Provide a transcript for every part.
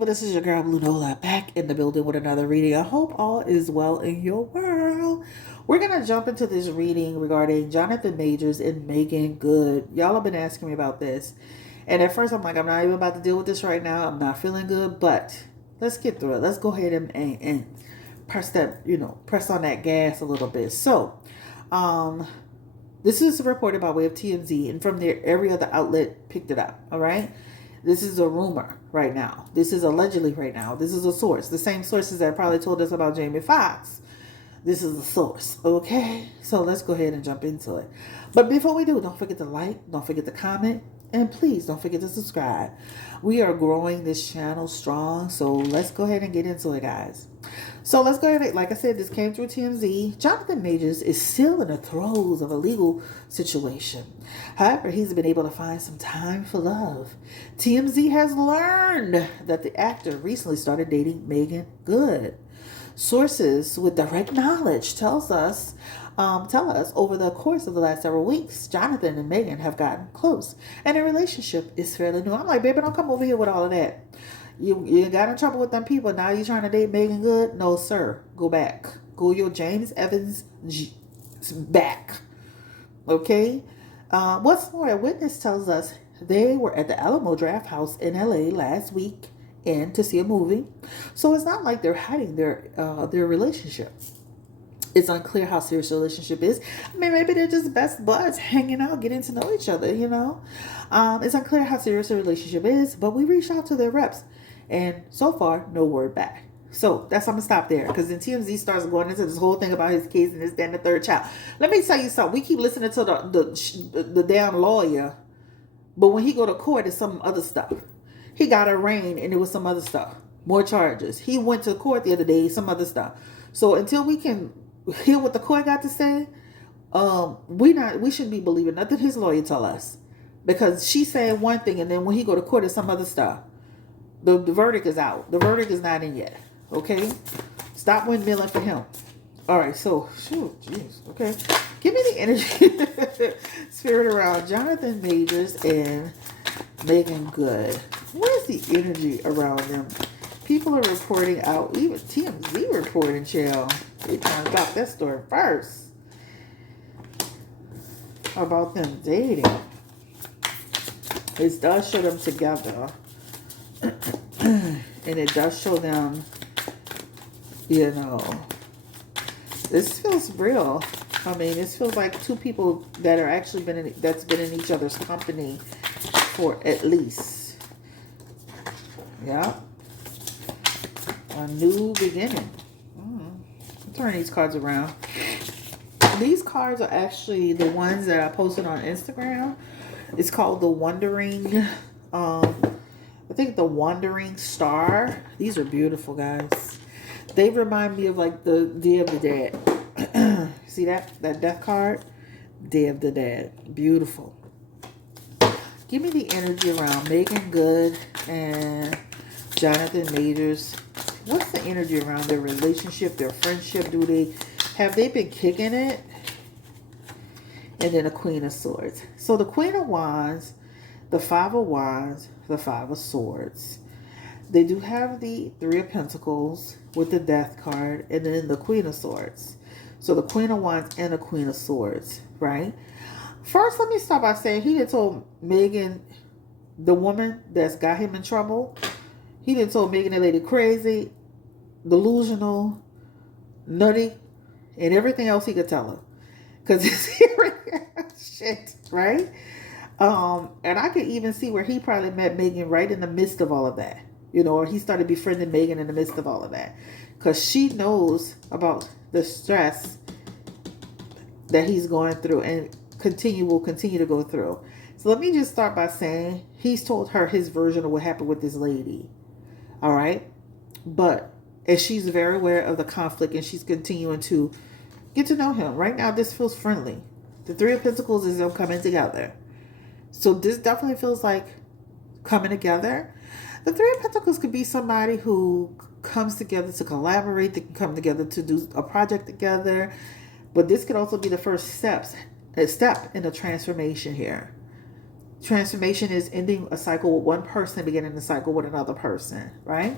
people, this is your girl Blue Nola back in the building with another reading. I hope all is well in your world. We're going to jump into this reading regarding Jonathan Majors and Meagan Good. Y'all have been asking me about this. And at first I'm like, I'm not even about to deal with this right now. I'm not feeling good, but let's get through it. Let's go ahead and press that, press on that gas a little bit. So, this is reported by way of TMZ, and from there, every other outlet picked it up, all right? This is a rumor right now. This is allegedly right now. This is a source. The same sources that probably told us about Jamie Foxx. This is a source, okay? So let's go ahead and jump into it. But before we do, don't forget to like, don't forget to comment, and please don't forget to subscribe. We are growing this channel strong, so let's go ahead and get into it, guys. So let's go ahead and, like I said, this came through TMZ. Jonathan Majors is still in the throes of a legal situation. However, he's been able to find some time for love. TMZ has learned that the actor recently started dating Meagan Good. Sources with direct knowledge tell us over the course of the last several weeks, Jonathan and Meagan have gotten close, and their relationship is fairly new. I'm like, baby, don't come over here with all of that. You got in trouble with them people. Now you trying to date Meagan Good? No, sir. Go back. Go your James Evans back. Okay? What's more, a witness tells us they were at the Alamo Draft House in LA last week to see a movie. So it's not like they're hiding their relationship. It's unclear how serious the relationship is. I mean, maybe they're just best buds hanging out, getting to know each other, It's unclear how serious the relationship is, but we reached out to their reps. And so far, no word back. So I'm going to stop there, because then TMZ starts going into this whole thing about his kids and this, that, and the third child. Let me tell you something. We keep listening to the damn lawyer, but when he go to court, it's some other stuff. He got arraigned and it was some other stuff. More charges. He went to court the other day, some other stuff. So until we can hear what the court got to say, we shouldn't be believing nothing his lawyer tell us. Because she's saying one thing, and then when he go to court, it's some other stuff. The verdict is out. The verdict is not in yet. Okay? Stop windmilling for him. All right, so, jeez, okay. Give me the energy, spirit around Jonathan Majors and Meagan Good. Where's the energy around them? People are reporting out, even TMZ reporting, chill. They trying to drop that story first about them dating. It does show them together. And it does show them, this feels real. I mean, this feels like two people that are actually that's been in each other's company for at least, a new beginning. Turn these cards around. These cards are actually the ones that I posted on Instagram. It's called the Wandering, I think the Wandering Star. These are beautiful, guys. They remind me of like the Day of the Dead. See that death card? Day of the Dead. Beautiful. Give me the energy around Meagan Good and Jonathan Majors. What's the energy around their relationship, their friendship? Have they been kicking it? And then the Queen of Swords. So the Queen of Wands, the Five of Wands, the Five of Swords. They do have the Three of Pentacles with the Death card, and then the Queen of Swords. So the Queen of Wands and the Queen of Swords, right? First, let me start by saying he did told Meagan, the woman that's got him in trouble, he did told Meagan that lady crazy, delusional, nutty, and everything else he could tell her. Because he's hearing shit, right? And I could even see where he probably met Meagan right in the midst of all of that. Or he started befriending Meagan in the midst of all of that. Because she knows about the stress that he's going through and will continue to go through. So let me just start by saying he's told her his version of what happened with this lady. All right? But as she's very aware of the conflict and she's continuing to get to know him. Right now, this feels friendly. The Three of Pentacles is them coming together. So this definitely feels like coming together. The Three of Pentacles could be somebody who comes together to collaborate. They can come together to do a project together. But this could also be the first step in the transformation here. Transformation is ending a cycle with one person, beginning a cycle with another person, right?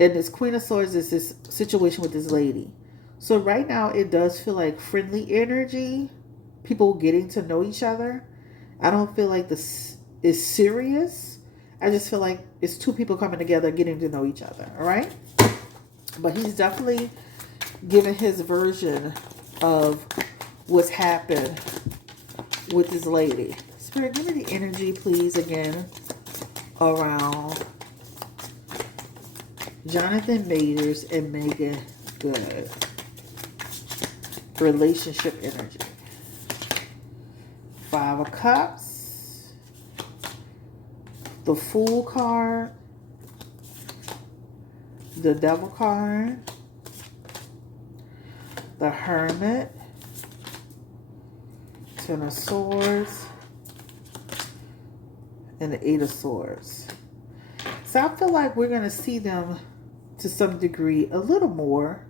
And this Queen of Swords is this situation with this lady. So right now it does feel like friendly energy, people getting to know each other. I don't feel like this is serious. I just feel like it's two people coming together, getting to know each other, all right? But he's definitely giving his version of what's happened with this lady. Spirit, give me the energy, please, again, around Jonathan Majors and Meagan Good. Relationship energy. 5 of Cups. The Fool card. The Devil card. The Hermit. 10 of Swords. And the 8 of Swords. So I feel like we're going to see them to some degree a little more.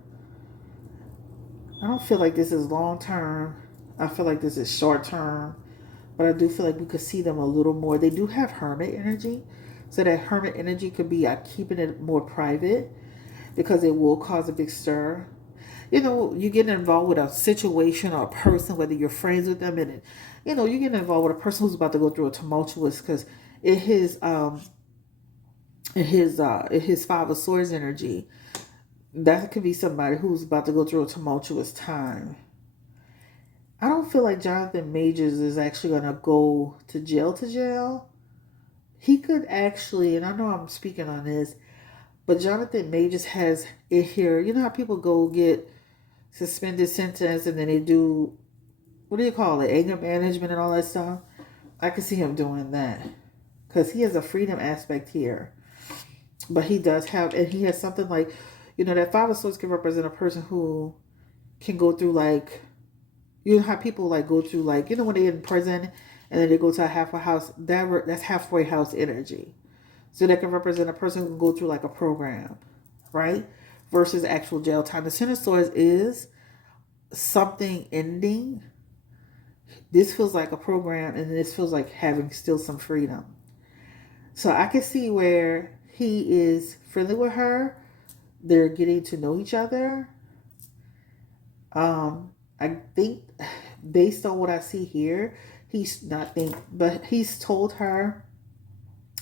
I don't feel like this is long term. I feel like this is short term. But I do feel like we could see them a little more. They do have Hermit energy. So that Hermit energy could be keeping it more private, because it will cause a big stir. You know, you get involved with a situation or a person, whether you're friends with them, and you know, you get involved with a person who's about to go through a tumultuous, because in his 5 of Swords energy, that could be somebody who's about to go through a tumultuous time. I don't feel like Jonathan Majors is actually going to go to jail. He could actually, and I know I'm speaking on this, but Jonathan Majors has it here. You know how people go get suspended sentence and then they do, what do you call it, anger management and all that stuff? I can see him doing that, because he has a freedom aspect here. But he does have, and he has something like, you know, that 5 of Swords can represent a person who can go through, like, you know how people like go through, like, you know, when they're in prison and then they go to a halfway house, that's halfway house energy. So that can represent a person who can go through like a program, right? Versus actual jail time. The 10 of Swords is something ending. This feels like a program, and this feels like having still some freedom. So I can see where he is friendly with her. They're getting to know each other. I think based on what I see here, but he's told her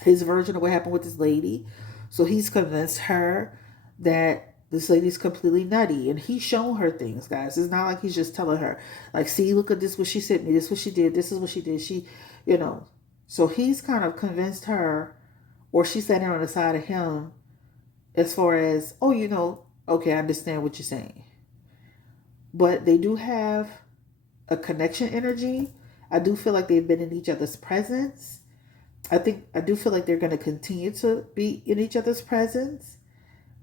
his version of what happened with this lady. So he's convinced her that this lady's completely nutty, and he's shown her things, guys. It's not like he's just telling her, like, see, look at this, what she sent me, this what she did, this is what she did. She, you know, so he's kind of convinced her, or she's standing on the side of him as far as, oh, you know, okay, I understand what you're saying. But they do have a connection energy. I do feel like they've been in each other's presence. I do feel like they're going to continue to be in each other's presence.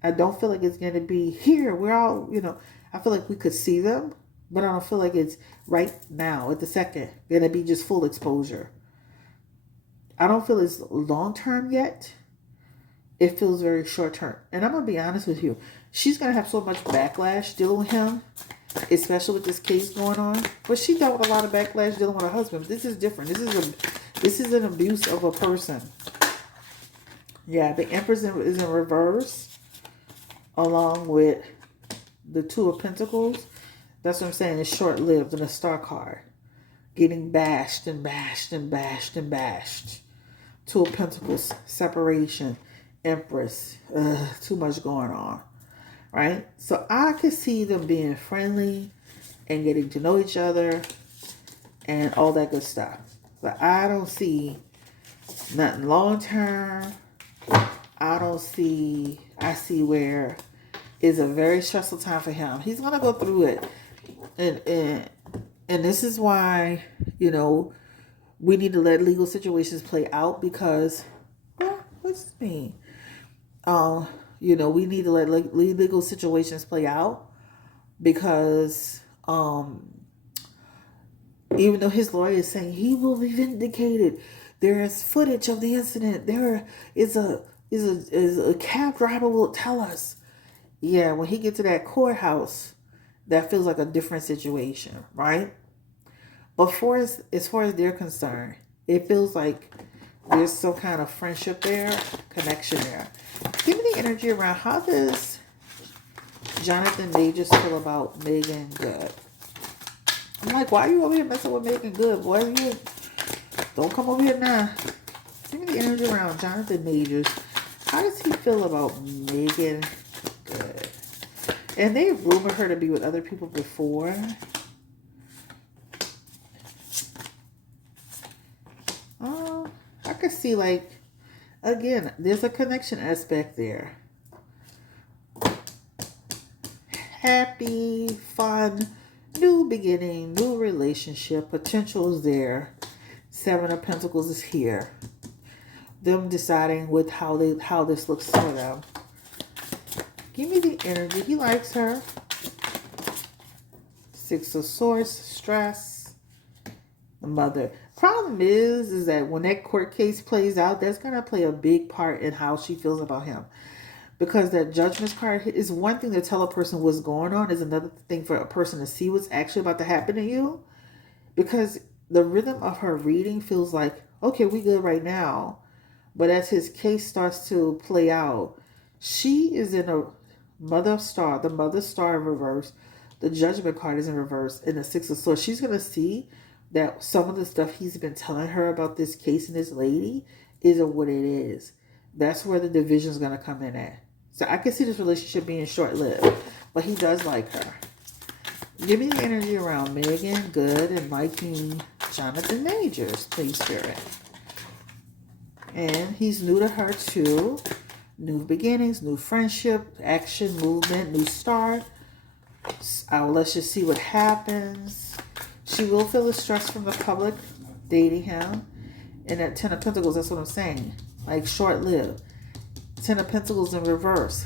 I don't feel like it's going to be here. We're all, you know, I feel like we could see them, but I don't feel like it's right now at the second going to be just full exposure. I don't feel it's long term yet. It feels very short term. And I'm going to be honest with you. She's going to have so much backlash dealing with him, especially with this case going on. But she dealt with a lot of backlash dealing with her husband. This is different. This is an abuse of a person. Yeah, the Empress is in reverse, along with the 2 of Pentacles. That's what I'm saying. It's short-lived in a Star card. Getting bashed and bashed and bashed and bashed. 2 of Pentacles, separation, Empress. Too much going on. Right? So I could see them being friendly and getting to know each other and all that good stuff. But I don't see nothing long term. I see where it's a very stressful time for him. He's going to go through it. And this is why, you know, we need to let legal situations play out, because, what's this mean? You know, we need to let legal situations play out, because even though his lawyer is saying he will be vindicated, there is footage of the incident. There is a cab driver will tell us. Yeah, when he gets to that courthouse, that feels like a different situation, right? But as far as they're concerned, It feels like there's some kind of friendship there, connection there. Give me the energy around how does Jonathan Majors feel about Megan Good. I'm like, why are you over here messing with Megan Good? Boy, you don't come over here now. Give me the energy around Jonathan Majors. How does he feel about Megan Good? And they rumored her to be with other people before. I could see, like, again, there's a connection aspect there. Happy, fun, new beginning, new relationship, potential is there. Seven of Pentacles is here. Them deciding with how this looks for them. Give me the energy. He likes her. Six of Swords, stress. The mother. Problem is that when that court case plays out, that's gonna play a big part in how she feels about him. Because that Judgment card is one thing to tell a person what's going on, is another thing for a person to see what's actually about to happen to you. Because the rhythm of her reading feels like, okay, we good right now. But as his case starts to play out, she is in a Mother Star, the Mother Star in reverse. The Judgment card is in reverse. And the Six of Swords. She's going to see that some of the stuff he's been telling her about this case and this lady isn't what it is. That's where the division is going to come in at. So I can see this relationship being short-lived. But he does like her. Give me the energy around Megan Good and liking Jonathan Majors, please, Spirit. And he's new to her too. New beginnings, new friendship, action, movement, new start. Let's just see what happens. She will feel the stress from the public dating him. And that Ten of Pentacles, that's what I'm saying. Like short-lived. Ten of Pentacles in reverse.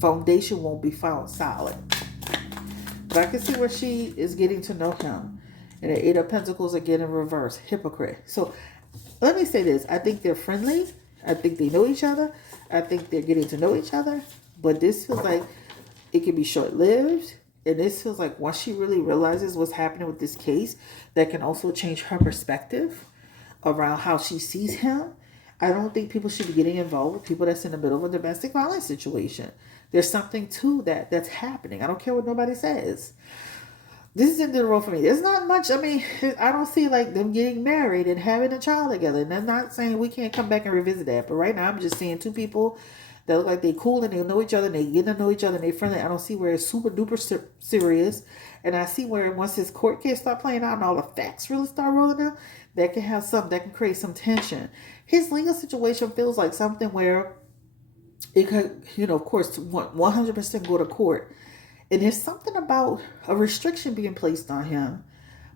Foundation won't be found solid. But I can see where she is getting to know him. And the Eight of Pentacles again in reverse. Hypocrite. So let me say this. I think they're friendly. I think they know each other. I think they're getting to know each other. But this feels like it can be short-lived. And this feels like once she really realizes what's happening with this case, that can also change her perspective around how she sees him. I don't think people should be getting involved with people that's in the middle of a domestic violence situation. There's something to that that's happening. I don't care what nobody says. This is into the role for me. There's not much. I mean, I don't see like them getting married and having a child together. And I'm not saying we can't come back and revisit that. But right now, I'm just seeing two people that look like they cool and they know each other and they get to know each other and they friendly. I don't see where it's super duper serious. And I see where once this court case start playing out and all the facts really start rolling out, that can have some, that can create some tension. His legal situation feels like something where it could, of course, 100% go to court. And there's something about a restriction being placed on him.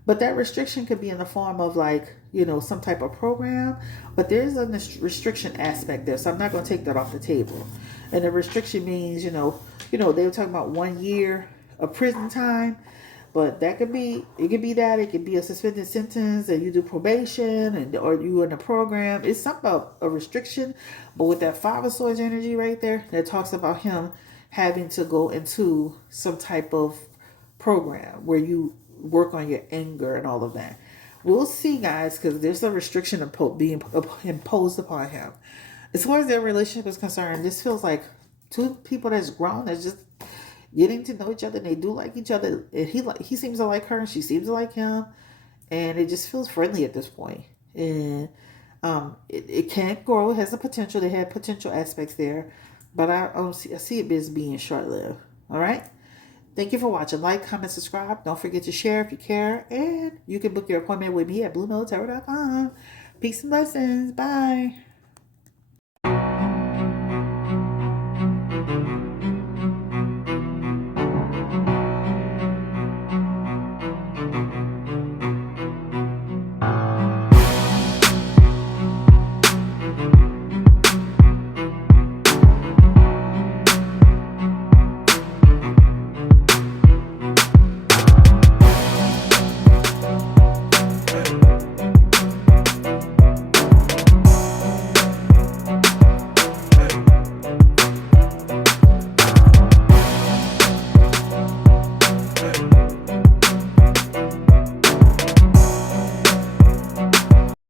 But that restriction could be in the form of like, some type of program. But there's a restriction aspect there. So I'm not going to take that off the table. And the restriction means, they were talking about 1 year of prison time. But it could be that. It could be a suspended sentence and you do probation or you in a program. It's something about a restriction. But with that Five of Swords energy right there, that talks about him having to go into some type of program where you work on your anger and all of that. We'll see, guys, because there's a restriction being imposed upon him. As far as their relationship is concerned, this feels like two people that's grown, that's just getting to know each other, and they do like each other. And he seems to like her, and she seems to like him, and it just feels friendly at this point. And it can't grow. It has the potential. They have potential aspects there. But I see it as being short-lived. All right? Thank you for watching. Like, comment, subscribe. Don't forget to share if you care. And you can book your appointment with me at BlueNoteTarot.com. Peace and blessings. Bye.